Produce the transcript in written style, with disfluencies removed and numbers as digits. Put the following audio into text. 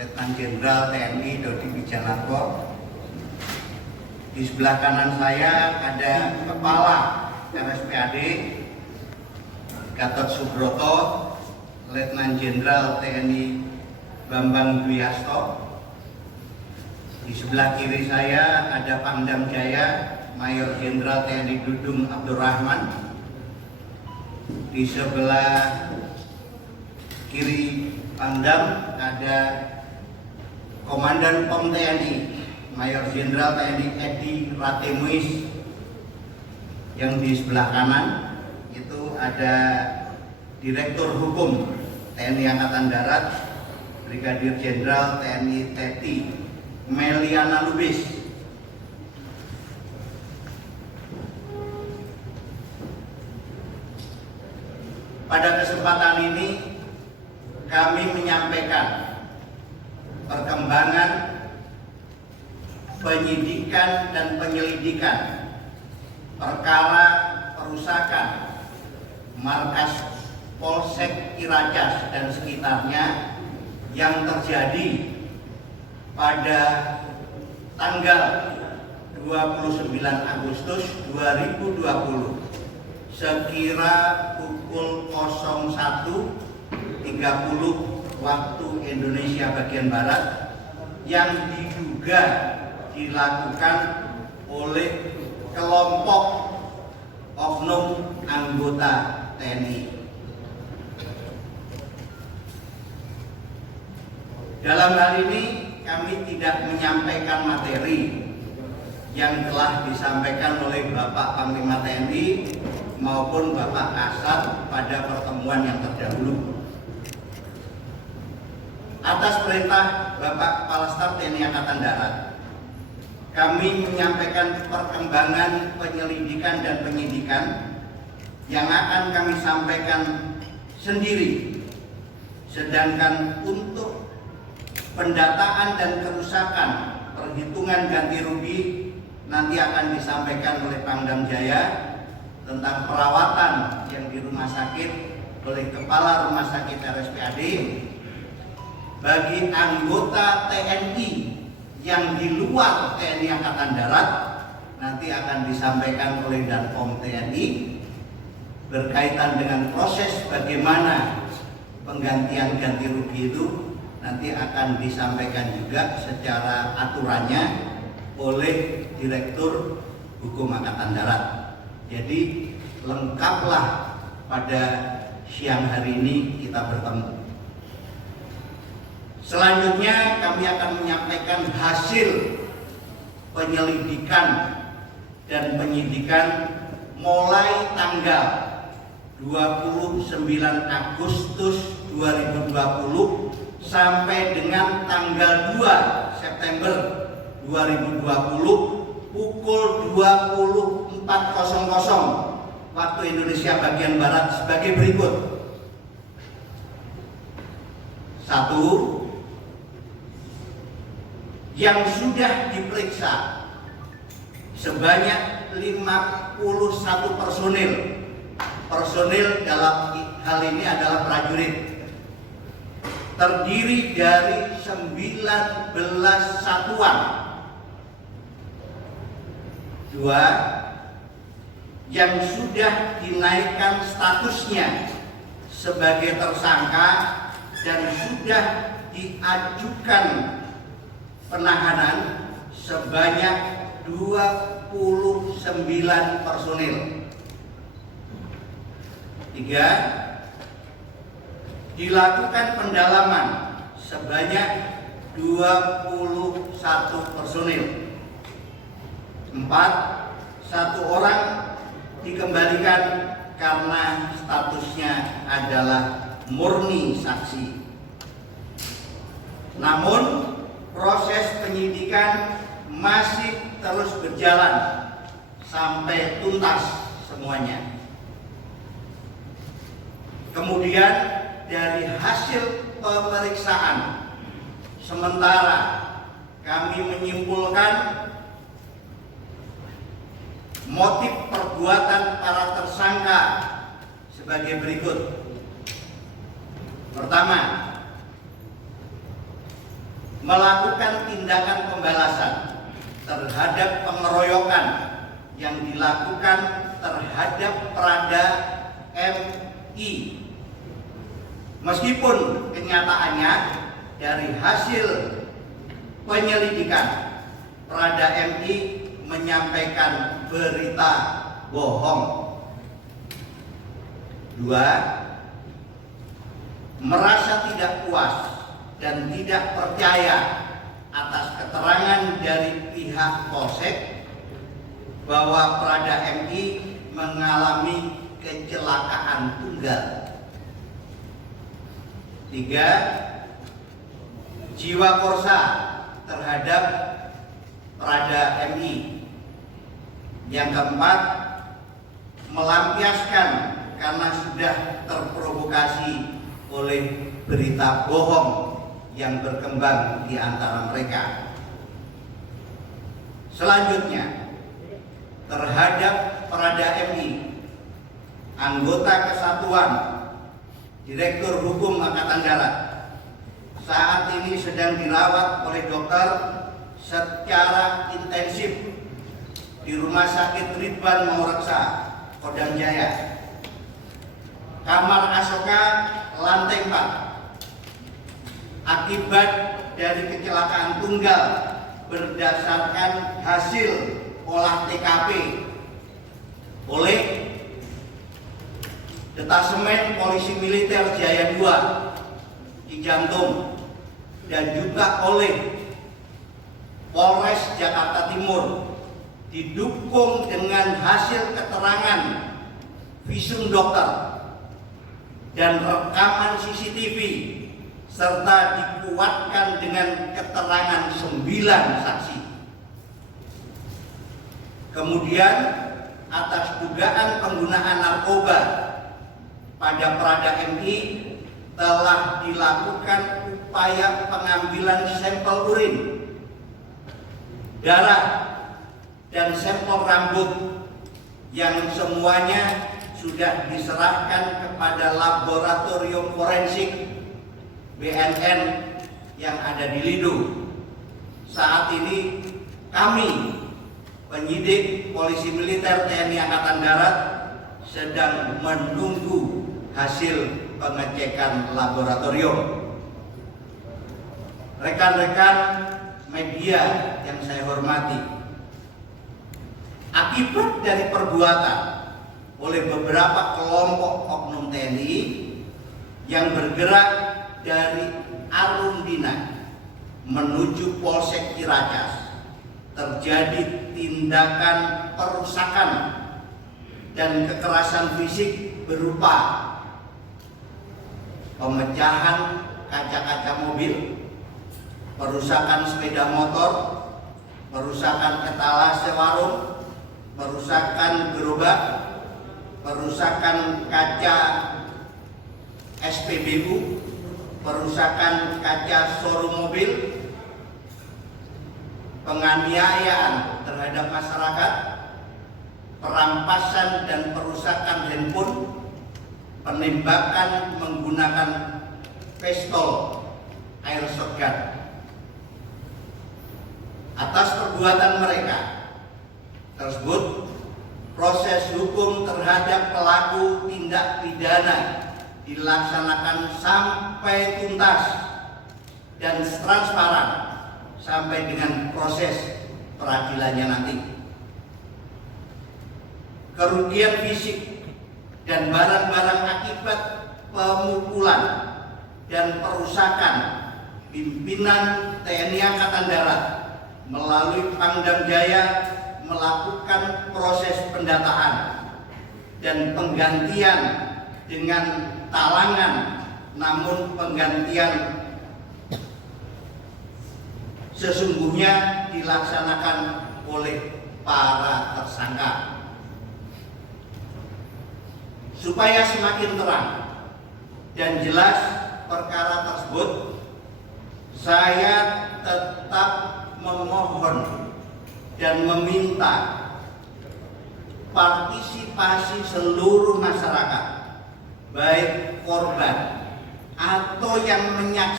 Letnan Jenderal TNI Dodi Wijanarko. Di sebelah kanan saya ada Kepala RSPAD Gatot Subroto, Letnan Jenderal TNI Bambang Dwiasto. Di sebelah kiri saya ada Pangdam Jaya Mayor Jenderal TNI Dudung Abdurrahman. Di sebelah kiri Pangdam ada Komandan POM TNI Mayor Jenderal TNI Edi Ratemuis. Yang di sebelah kanan itu ada Direktur Hukum TNI Angkatan Darat Brigadir Jenderal TNI Teti Meliana Lubis. Pada kesempatan ini kami menyampaikan perkembangan penyidikan dan penyelidikan perkara perusakan markas Polsek Ciracas dan sekitarnya yang terjadi pada tanggal 29 Agustus 2020 sekira pukul 01.30 waktu Indonesia bagian Barat, yang diduga dilakukan oleh kelompok oknum anggota TNI. Dalam hal ini kami tidak menyampaikan materi yang telah disampaikan oleh Bapak Panglima TNI maupun Bapak Kasat pada pertemuan yang terdahulu. Atas perintah Bapak Kepala Staf TNI Angkatan Darat, kami menyampaikan perkembangan penyelidikan dan penyidikan yang akan kami sampaikan sendiri. Sedangkan untuk pendataan dan kerusakan perhitungan ganti rugi nanti akan disampaikan oleh Pangdam Jaya tentang perawatan yang di rumah sakit oleh Kepala Rumah Sakit RSPAD bagi anggota TNI yang di luar TNI Angkatan Darat nanti akan disampaikan oleh Danpom TNI berkaitan dengan proses bagaimana penggantian ganti rugi itu nanti akan disampaikan juga secara aturannya oleh Direktur Hukum Angkatan Darat. Jadi lengkaplah pada siang hari ini kita bertemu. Selanjutnya kami akan menyampaikan hasil penyelidikan dan penyidikan mulai tanggal 29 Agustus 2020 sampai dengan tanggal 2 September 2020 pukul 24.00 waktu Indonesia bagian Barat sebagai berikut. 1. Yang sudah diperiksa sebanyak 51 personil dalam hal ini adalah prajurit, terdiri dari 19 satuan. 2. Yang sudah dinaikkan statusnya sebagai tersangka dan sudah diajukan penahanan sebanyak 29 personil. 3. Dilakukan pendalaman sebanyak 21 personil. 4. 1 orang dikembalikan karena statusnya adalah murni saksi. Namun proses penyidikan masih terus berjalan sampai tuntas semuanya. Kemudian dari hasil pemeriksaan sementara kami menyimpulkan motif perbuatan para tersangka sebagai berikut. Pertama, melakukan tindakan pembalasan terhadap pengeroyokan yang dilakukan terhadap Prada MI. Meskipun kenyataannya dari hasil penyelidikan Prada MI menyampaikan berita bohong. 2. Merasa tidak puas dan tidak percaya atas keterangan dari pihak Polsek bahwa Prada MI mengalami kecelakaan tunggal. 3. Jiwa korsa terhadap Prada MI. Yang keempat, melampiaskan karena sudah terprovokasi oleh berita bohong yang berkembang di antara mereka. Selanjutnya, terhadap Prada MI, anggota Kesatuan Direktur Hukum Angkatan Darat saat ini sedang dirawat oleh dokter secara intensif di Rumah Sakit Ridwan Maureksa, Kodam Jaya. Kamar Asoka lantai 4. Akibat dari kecelakaan tunggal berdasarkan hasil olah TKP oleh Detasemen Polisi Militer Jaya 2 di Jantung dan juga oleh Polres Jakarta Timur, didukung dengan hasil keterangan visum dokter dan rekaman CCTV serta dikuatkan dengan keterangan 9 saksi. Kemudian atas dugaan penggunaan narkoba pada Prada MI telah dilakukan upaya pengambilan sampel urin, darah, dan sampel rambut yang semuanya sudah diserahkan kepada laboratorium forensik BNN yang ada di Lido. Saat ini kami penyidik Polisi Militer TNI Angkatan Darat sedang menunggu hasil pengecekan laboratorium. Rekan-rekan media yang saya hormati, akibat dari perbuatan oleh beberapa kelompok oknum TNI yang bergerak dari Arundina menuju Polsek Ciracas, terjadi tindakan perusakan dan kekerasan fisik berupa pemecahan kaca-kaca mobil, perusakan sepeda motor, perusakan etalase warung, perusakan gerobak, perusakan kaca SPBU, perusakan kaca showroom mobil, penganiayaan terhadap masyarakat, perampasan dan perusakan handphone, penembakan menggunakan pistol airsoft gun. Atas perbuatan mereka tersebut, proses hukum terhadap pelaku tindak pidana dilaksanakan sampai tuntas dan transparan sampai dengan proses peradilannya nanti. Kerugian fisik dan barang-barang akibat pemukulan dan perusakan pimpinan TNI Angkatan Darat melalui Pangdam Jaya melakukan proses pendataan dan penggantian dengan talangan, namun penggantian sesungguhnya dilaksanakan oleh para tersangka. Supaya semakin terang dan jelas perkara tersebut, saya tetap memohon dan meminta partisipasi seluruh masyarakat, baik korban atau yang menyaksikan